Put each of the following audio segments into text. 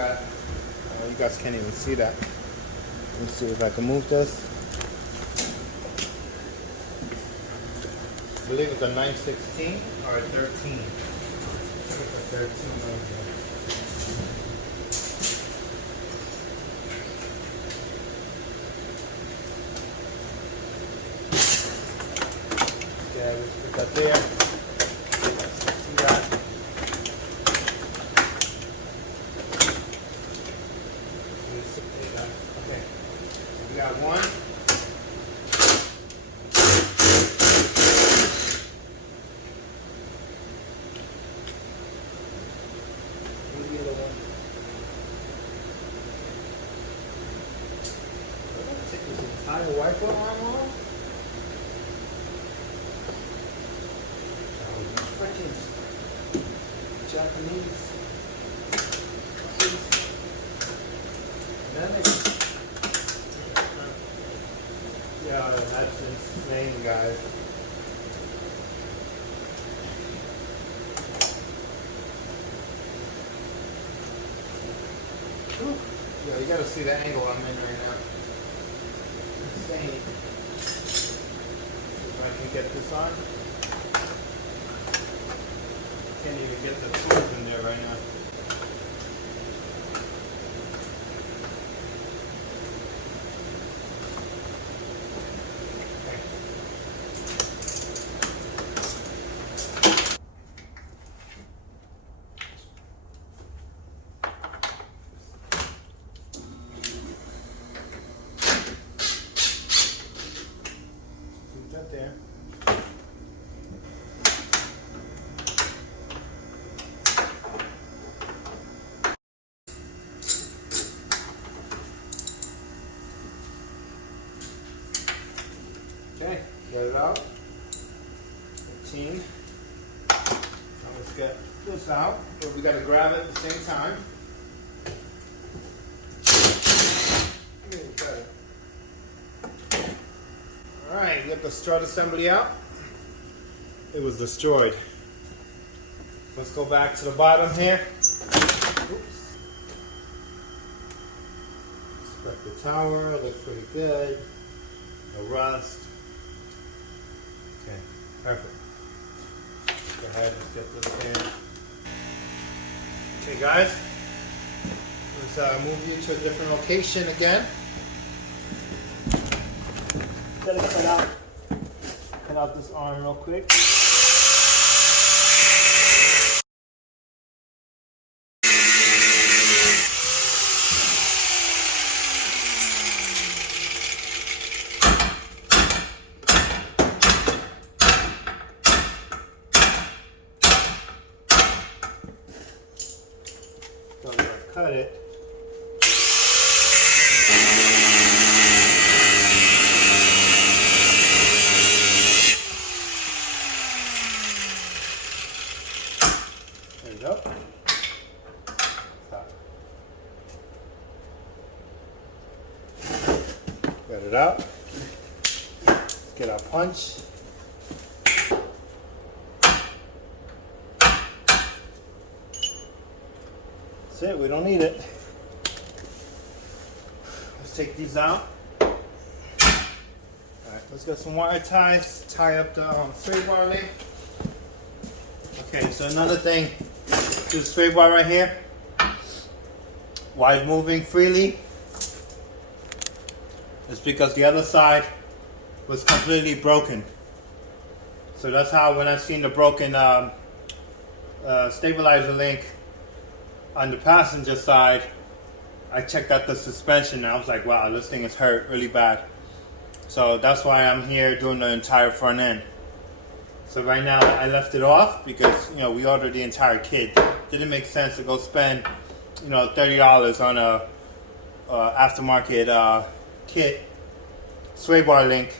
got, oh, you guys can't even see that. Let me see if I can move this. I believe it's a 916 or a 13. I think it's a 13 right here. Yeah, let's put that there. See that? Okay, we got one. Where's the other one? I'm gonna take this entire wiper arm off. Freaking Japanese. Yeah, that's insane, guys. Whew. Yeah, you gotta see the angle I'm in right now. Insane. If I can get this on. Can't even get the tools in there right now. Put that there. Okay, get it out. 15. Now let's get this out, but we gotta grab it at the same time. Alright, get the strut assembly out. It was destroyed. Let's go back to the bottom here. Oops. Inspect the tower, looks pretty good. No rust. Okay, perfect. Go ahead, let's get this in. Okay guys, let's move you to a different location again. Gotta cut out this arm real quick. So I'm gonna cut it. There you go. Stop. Get it out. Let's get our punch. That's it, we don't need it. Let's take these out. Alright, let's get some wire ties, tie up the sway bar link. Okay, so another thing, this sway bar right here, why it's moving freely, it's because the other side was completely broken. So that's how when I seen the broken stabilizer link on the passenger side, I checked out the suspension and I was like, wow, this thing is hurt really bad. So that's why I'm here doing the entire front end. So right now I left it off because, you know, we ordered the entire kit. Didn't make sense to go spend, you know, $30 on a aftermarket kit, sway bar link,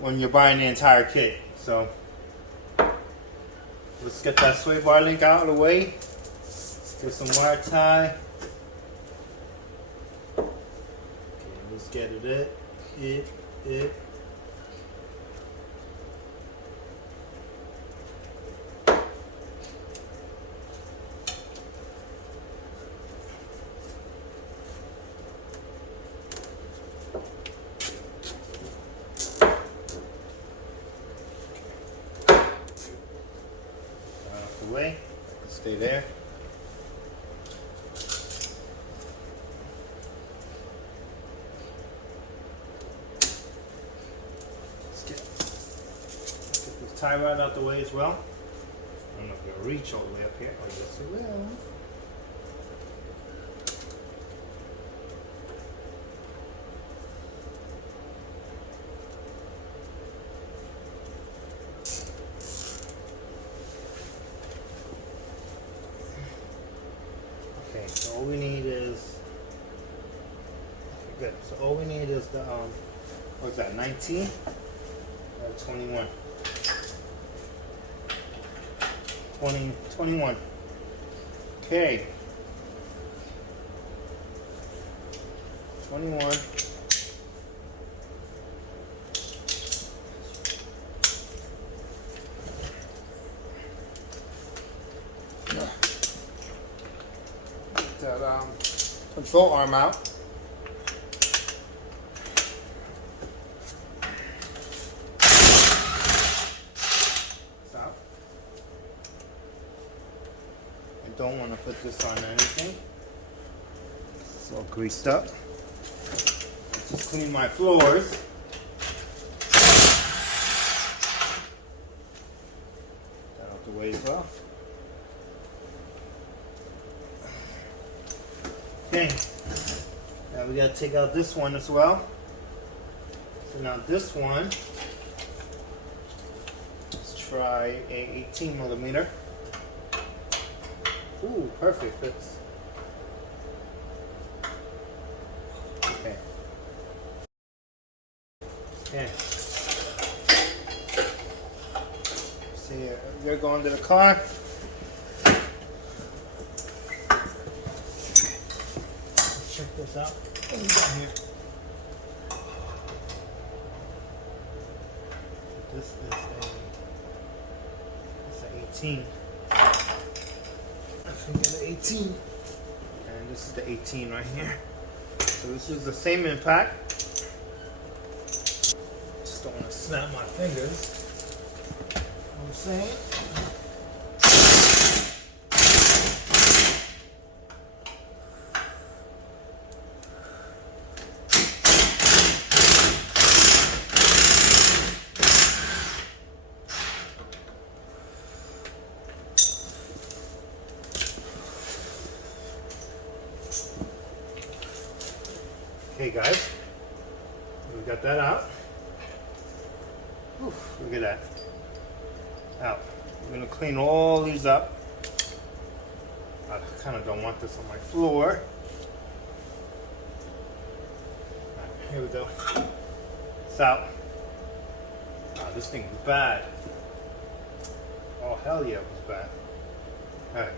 when you're buying the entire kit. So let's get that sway bar link out of the way. Get some wire tie. Okay, let's get it. the way. Stay there. Let's get this tie rod out the way as well. I don't know if it'll reach all the way up here. Oh, yes, it will. Okay, so all we need is, okay, good. So all we need is the, what's that, 19 or 21? 21. Okay. 21. Get that control arm out. Don't want to put this on anything. It's all greased up. Just clean my floors. That out the way as well. Okay. Now we gotta take out this one as well. So now this one, let's try a 18 millimeter. Ooh, perfect fits. Okay. Okay. See, you're going to the car. Let's check this out. What do we got here? This is an 18. I get an 18, and this is the 18 right here. So this is the same impact. Just don't want to snap my fingers. You know what I'm saying? Okay guys, we got that out. Whew, look at that. Out. I'm gonna clean all these up. I kind of don't want this on my floor. Alright, here we go. It's out. Wow, this thing was bad. Oh hell yeah, it was bad. Alright,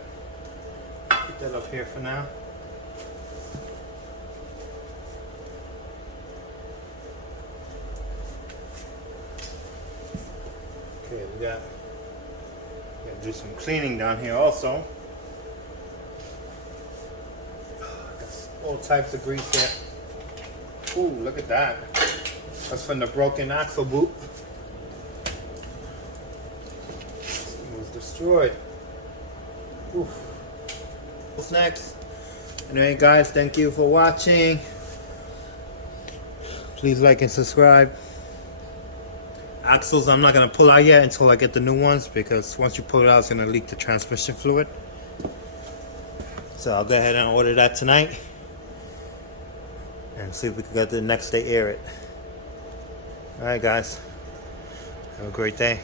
put that up here for now. Okay, we got to do some cleaning down here also. Got all types of grease there. Ooh, look at that. That's from the broken axle boot. It was destroyed. Ooh. What's next? Anyway guys, thank you for watching. Please like and subscribe. Axles I'm not going to pull out yet until I get the new ones, because once you pull it out it's going to leak the transmission fluid. So I'll go ahead and order that tonight and see if we can get the next day air it. Alright guys, have a great day.